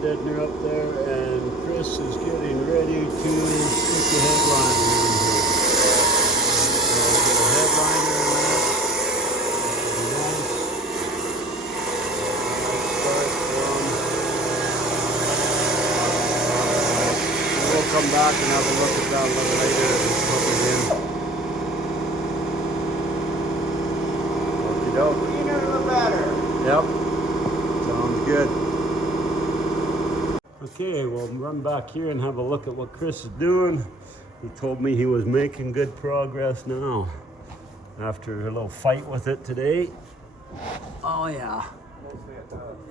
deadener up there, and Chris is getting ready to stick the headliner in here. So we'll get a headliner in there. Nice. Start from. We'll come back and have a look at that a little later and put it in. Okie doke. Cleaner the better. Yep. Sounds good. Okay, we'll run back here and have a look at what Chris is doing. He told me he was making good progress now after a little fight with it today. Oh yeah.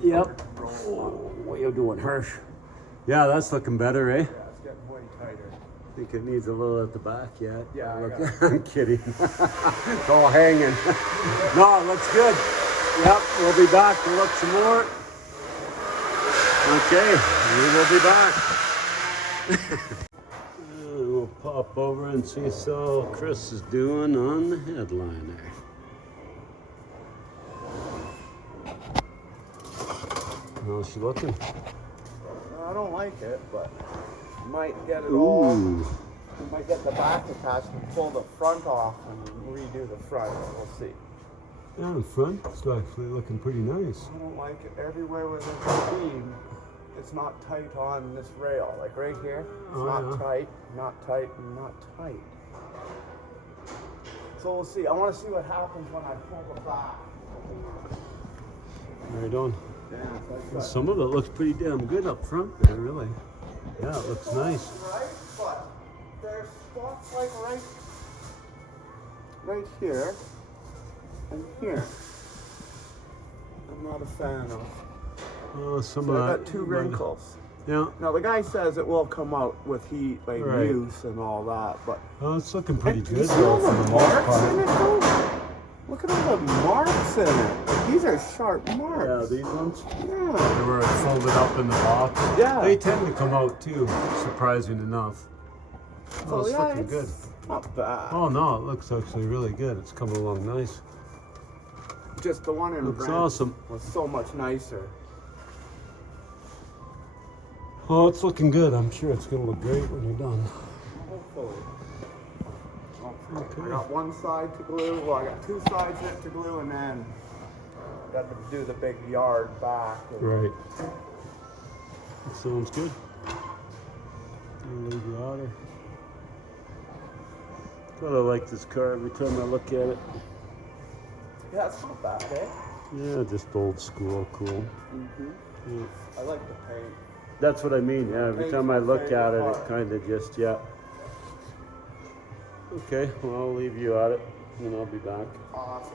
Yep. Oh, what are you doing, Hirsch? Yeah, that's looking better, eh? Yeah, it's getting way tighter. I think it needs a little at the back yet. Yeah, I'm kidding. It's all hanging. No, it looks good. Yep, we'll be back to look some more. Okay, we will be back. We'll pop over and see how Chris is doing on the headliner. How's she looking? I don't like it, but might get it all. Ooh. We might get the back attached and pull the front off and redo the front. We'll see. Yeah, the front is actually looking pretty nice. I don't like it everywhere with the beam. It's not tight on this rail. Like right here, it's not tight, not tight, and not tight. So we'll see. I want to see what happens when I pull the back. Right on. Yeah, some of it looks pretty damn good up front there, really. Yeah, it looks nice. Right, but there's spots like right here and here. I'm not a fan of. Oh, some So of I that. got two wrinkles. Yeah. Now the guy says it will come out with heat, like Right. use and all that, but Oh, it's looking pretty you good see though all for the the most marks in it part. though? Look at all the marks in it. Like, these are sharp Yeah, marks. these ones. Yeah. They were folded up in the box. Yeah. They tend to come out too, surprising enough. So Oh, it's yeah, looking good. not bad. Oh no, it looks actually really good. It's coming along nice. Just the one in Looks Brent awesome. was so much nicer. Oh, it's looking good. I'm sure it's gonna look great when you're done. Hopefully. Okay. I got one side to glue. Well, I got two sides yet to glue, and then got to do the big yard back. Right. That sounds good. I'll leave you out here. Kind of like this car every time I look at it. Yeah, it's not bad, eh? Yeah, just old school, cool. Yeah. I like the paint. That's what I mean. Yeah, every time I look at it, it kind of just, yeah. Okay, well, I'll leave you at it, and I'll be back. Awesome.